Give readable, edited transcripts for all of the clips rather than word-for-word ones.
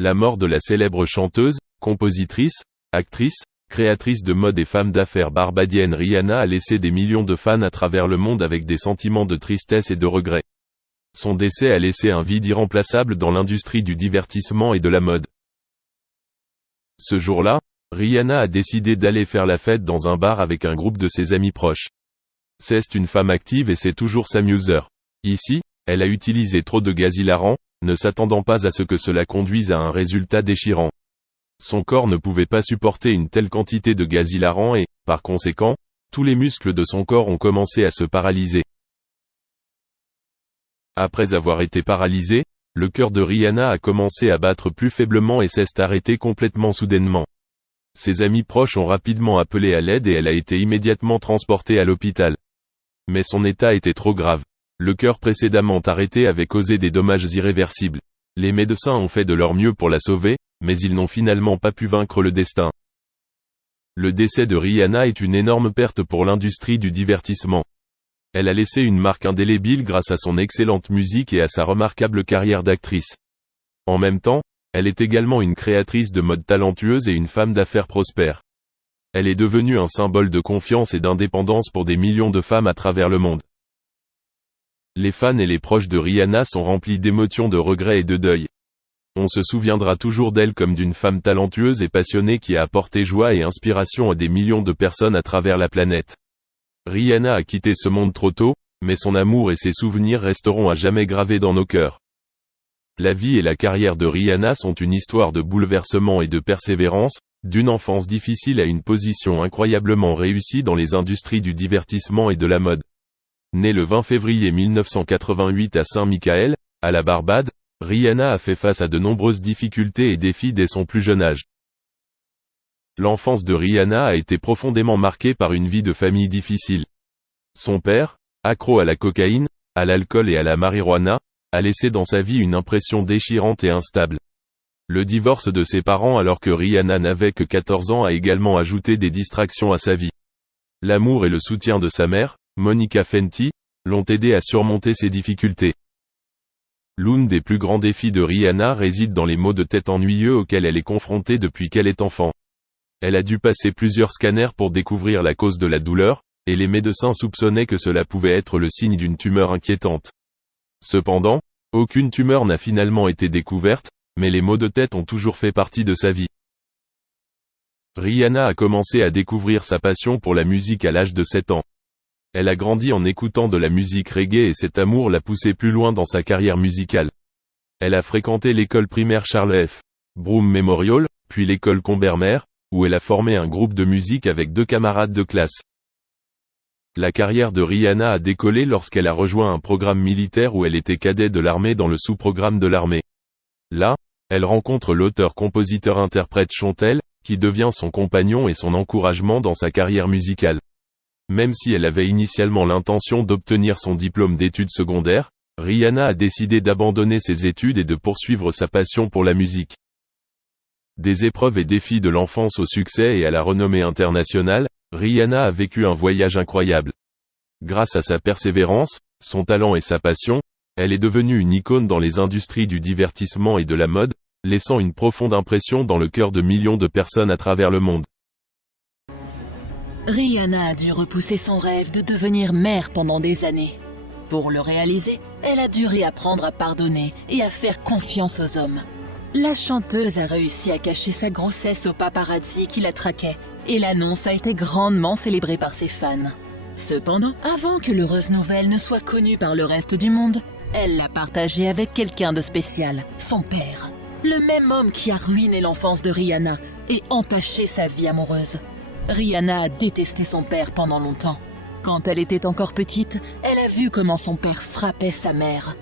La mort de la célèbre chanteuse, compositrice, actrice, créatrice de mode et femme d'affaires barbadienne Rihanna a laissé des millions de fans à travers le monde avec des sentiments de tristesse et de regret. Son décès a laissé un vide irremplaçable dans l'industrie du divertissement et de la mode. Ce jour-là, Rihanna a décidé d'aller faire la fête dans un bar avec un groupe de ses amis proches. C'est une femme active et c'est toujours s'amuser. Ici, elle a utilisé trop de gaz hilarant, ne s'attendant pas à ce que cela conduise à un résultat déchirant. Son corps ne pouvait pas supporter une telle quantité de gaz hilarant et, par conséquent, tous les muscles de son corps ont commencé à se paralyser. Après avoir été paralysé, le cœur de Rihanna a commencé à battre plus faiblement et s'est arrêté complètement soudainement. Ses amis proches ont rapidement appelé à l'aide et elle a été immédiatement transportée à l'hôpital. Mais son état était trop grave. Le cœur précédemment arrêté avait causé des dommages irréversibles. Les médecins ont fait de leur mieux pour la sauver, mais ils n'ont finalement pas pu vaincre le destin. Le décès de Rihanna est une énorme perte pour l'industrie du divertissement. Elle a laissé une marque indélébile grâce à son excellente musique et à sa remarquable carrière d'actrice. En même temps, elle est également une créatrice de mode talentueuse et une femme d'affaires prospère. Elle est devenue un symbole de confiance et d'indépendance pour des millions de femmes à travers le monde. Les fans et les proches de Rihanna sont remplis d'émotions de regret et de deuil. On se souviendra toujours d'elle comme d'une femme talentueuse et passionnée qui a apporté joie et inspiration à des millions de personnes à travers la planète. Rihanna a quitté ce monde trop tôt, mais son amour et ses souvenirs resteront à jamais gravés dans nos cœurs. La vie et la carrière de Rihanna sont une histoire de bouleversement et de persévérance, d'une enfance difficile à une position incroyablement réussie dans les industries du divertissement et de la mode. Née le 20 février 1988 à Saint-Michael, à la Barbade, Rihanna a fait face à de nombreuses difficultés et défis dès son plus jeune âge. L'enfance de Rihanna a été profondément marquée par une vie de famille difficile. Son père, accro à la cocaïne, à l'alcool et à la marijuana, a laissé dans sa vie une impression déchirante et instable. Le divorce de ses parents alors que Rihanna n'avait que 14 ans a également ajouté des distractions à sa vie. L'amour et le soutien de sa mère, Monica Fenty, l'ont aidé à surmonter ces difficultés. L'un des plus grands défis de Rihanna réside dans les maux de tête ennuyeux auxquels elle est confrontée depuis qu'elle est enfant. Elle a dû passer plusieurs scanners pour découvrir la cause de la douleur, et les médecins soupçonnaient que cela pouvait être le signe d'une tumeur inquiétante. Cependant, aucune tumeur n'a finalement été découverte, mais les maux de tête ont toujours fait partie de sa vie. Rihanna a commencé à découvrir sa passion pour la musique à l'âge de 7 ans. Elle a grandi en écoutant de la musique reggae et cet amour l'a poussée plus loin dans sa carrière musicale. Elle a fréquenté l'école primaire Charles F. Broom Memorial, puis l'école Combermere, où elle a formé un groupe de musique avec 2 camarades de classe. La carrière de Rihanna a décollé lorsqu'elle a rejoint un programme militaire où elle était cadet de l'armée dans le sous-programme de l'armée. Là, elle rencontre l'auteur-compositeur-interprète Chontel, qui devient son compagnon et son encouragement dans sa carrière musicale. Même si elle avait initialement l'intention d'obtenir son diplôme d'études secondaires, Rihanna a décidé d'abandonner ses études et de poursuivre sa passion pour la musique. Des épreuves et défis de l'enfance au succès et à la renommée internationale, Rihanna a vécu un voyage incroyable. Grâce à sa persévérance, son talent et sa passion, elle est devenue une icône dans les industries du divertissement et de la mode, laissant une profonde impression dans le cœur de millions de personnes à travers le monde. Rihanna a dû repousser son rêve de devenir mère pendant des années. Pour le réaliser, elle a dû réapprendre à pardonner et à faire confiance aux hommes. La chanteuse a réussi à cacher sa grossesse aux paparazzi qui la traquaient, et l'annonce a été grandement célébrée par ses fans. Cependant, avant que l'heureuse nouvelle ne soit connue par le reste du monde, elle l'a partagée avec quelqu'un de spécial, son père. Le même homme qui a ruiné l'enfance de Rihanna et entaché sa vie amoureuse. Rihanna a détesté son père pendant longtemps. Quand elle était encore petite, elle a vu comment son père frappait sa mère.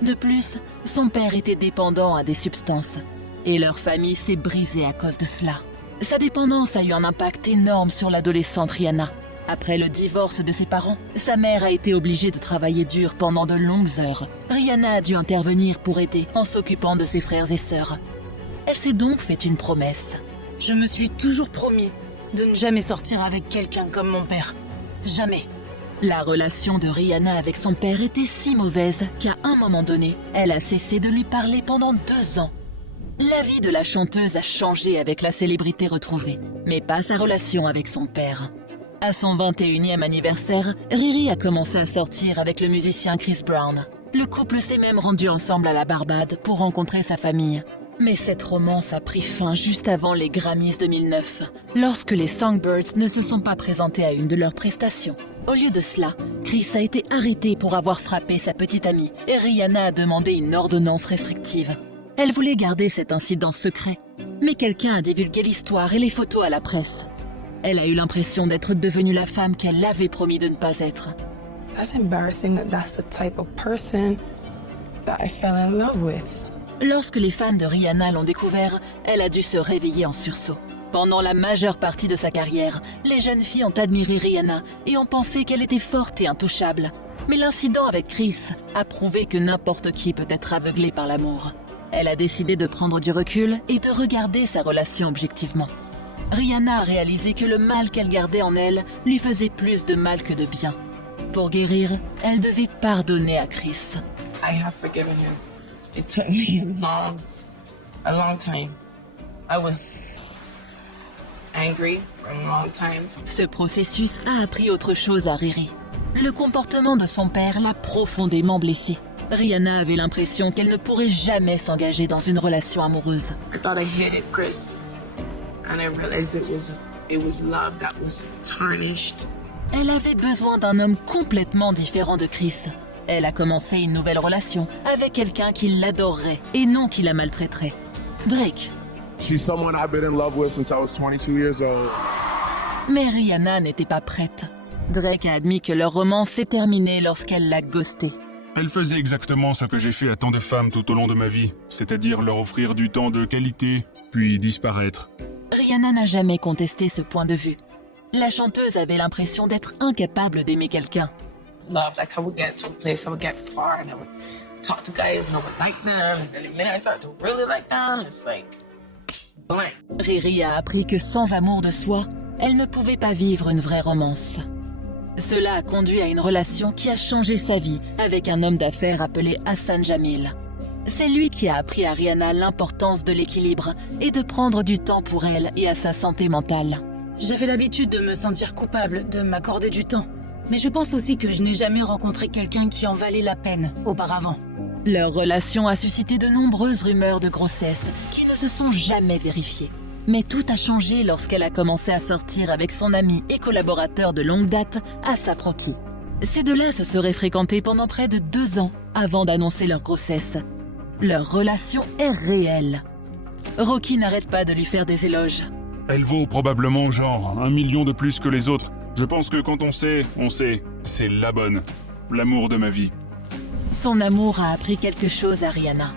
De plus, son père était dépendant à des substances, et leur famille s'est brisée à cause de cela. Sa dépendance a eu un impact énorme sur l'adolescente Rihanna. Après le divorce de ses parents, sa mère a été obligée de travailler dur pendant de longues heures. Rihanna a dû intervenir pour aider en s'occupant de ses frères et sœurs. Elle s'est donc fait une promesse. Je me suis toujours promis de ne jamais sortir avec quelqu'un comme mon père. Jamais. La relation de Rihanna avec son père était si mauvaise qu'à un moment donné, elle a cessé de lui parler pendant 2 ans. La vie de la chanteuse a changé avec la célébrité retrouvée, mais pas sa relation avec son père. À son 21e anniversaire, Riri a commencé à sortir avec le musicien Chris Brown. Le couple s'est même rendu ensemble à la Barbade pour rencontrer sa famille. Mais cette romance a pris fin juste avant les Grammys 2009, lorsque les Songbirds ne se sont pas présentés à une de leurs prestations. Au lieu de cela, Chris a été arrêté pour avoir frappé sa petite amie et Rihanna a demandé une ordonnance restrictive. Elle voulait garder cet incident secret, mais quelqu'un a divulgué l'histoire et les photos à la presse. Elle a eu l'impression d'être devenue la femme qu'elle avait promis de ne pas être. That's embarrassing that that's the type of person that I fell in love with. Lorsque les fans de Rihanna l'ont découvert, elle a dû se réveiller en sursaut. Pendant la majeure partie de sa carrière, les jeunes filles ont admiré Rihanna et ont pensé qu'elle était forte et intouchable. Mais l'incident avec Chris a prouvé que n'importe qui peut être aveuglé par l'amour. Elle a décidé de prendre du recul et de regarder sa relation objectivement. Rihanna a réalisé que le mal qu'elle gardait en elle lui faisait plus de mal que de bien. Pour guérir, elle devait pardonner à Chris. I have forgiven him. It took me a long time. I was angry for a long time. Ce processus a appris autre chose à Riri. Le comportement de son père l'a profondément blessée. Rihanna avait l'impression qu'elle ne pourrait jamais s'engager dans une relation amoureuse. I thought I hated Chris, and I realized it was love that was tarnished. Elle avait besoin d'un homme complètement différent de Chris. Elle a commencé une nouvelle relation avec quelqu'un qui l'adorerait et non qui la maltraiterait. Drake. She's someone I've been in love with since I was 22 years old. Mais Rihanna n'était pas prête. Drake a admis que leur romance s'est terminée lorsqu'elle l'a ghosté. Elle faisait exactement ce que j'ai fait à tant de femmes tout au long de ma vie, c'est-à-dire leur offrir du temps de qualité, puis disparaître. Rihanna n'a jamais contesté ce point de vue. La chanteuse avait l'impression d'être incapable d'aimer quelqu'un. Love, like I would get to a place, I would get far, and I would talk to guys, and I would like them, and then the minute I start to really like them, it's like blank. Riri a appris que sans amour de soi, elle ne pouvait pas vivre une vraie romance. Cela a conduit à une relation qui a changé sa vie avec un homme d'affaires appelé Hassan Jamil. C'est lui qui a appris à Rihanna l'importance de l'équilibre et de prendre du temps pour elle et à sa santé mentale. J'avais l'habitude de me sentir coupable, de m'accorder du temps. Mais je pense aussi que je n'ai jamais rencontré quelqu'un qui en valait la peine auparavant. Leur relation a suscité de nombreuses rumeurs de grossesse qui ne se sont jamais vérifiées. Mais tout a changé lorsqu'elle a commencé à sortir avec son ami et collaborateur de longue date, A$AP Rocky. Ces deux-là se seraient fréquentés pendant près de 2 ans avant d'annoncer leur grossesse. Leur relation est réelle. Rocky n'arrête pas de lui faire des éloges. Elle vaut probablement genre 1 million de plus que les autres. Je pense que quand on sait, c'est la bonne. L'amour de ma vie. Son amour a appris quelque chose à Rihanna.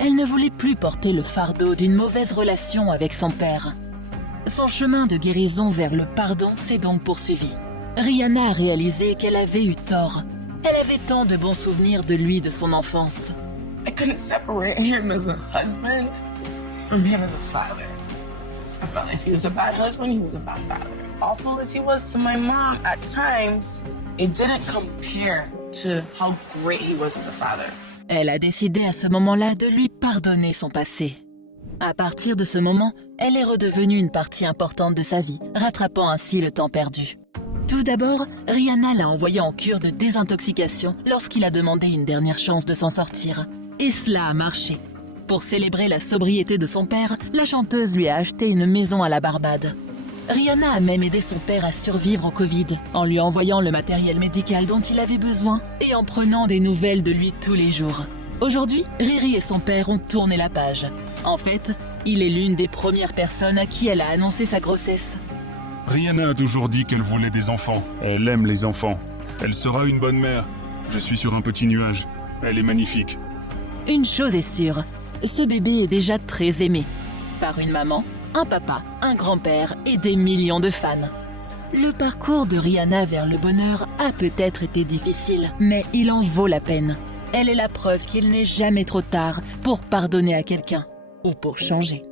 Elle ne voulait plus porter le fardeau d'une mauvaise relation avec son père. Son chemin de guérison vers le pardon s'est donc poursuivi. Rihanna a réalisé qu'elle avait eu tort. Elle avait tant de bons souvenirs de lui de son enfance. I couldn't separate him as a husband from him as a father. I felt like if he was a bad husband, he was a bad father. Awful as he was to my mom at times, it didn't compare to how great he was as a father. Elle a décidé à ce moment-là de lui pardonner son passé. À partir de ce moment, elle est redevenue une partie importante de sa vie, rattrapant ainsi le temps perdu. Tout d'abord, Rihanna l'a envoyé en cure de désintoxication lorsqu'il a demandé une dernière chance de s'en sortir. Et cela a marché. Pour célébrer la sobriété de son père, la chanteuse lui a acheté une maison à la Barbade. Rihanna a même aidé son père à survivre au Covid, en lui envoyant le matériel médical dont il avait besoin et en prenant des nouvelles de lui tous les jours. Aujourd'hui, Riri et son père ont tourné la page. En fait, il est l'une des premières personnes à qui elle a annoncé sa grossesse. Rihanna a toujours dit qu'elle voulait des enfants. Elle aime les enfants. Elle sera une bonne mère. Je suis sur un petit nuage. Elle est magnifique. Une chose est sûre, ce bébé est déjà très aimé. Par une maman, un papa, un grand-père et des millions de fans. Le parcours de Rihanna vers le bonheur a peut-être été difficile, mais il en vaut la peine. Elle est la preuve qu'il n'est jamais trop tard pour pardonner à quelqu'un ou pour changer.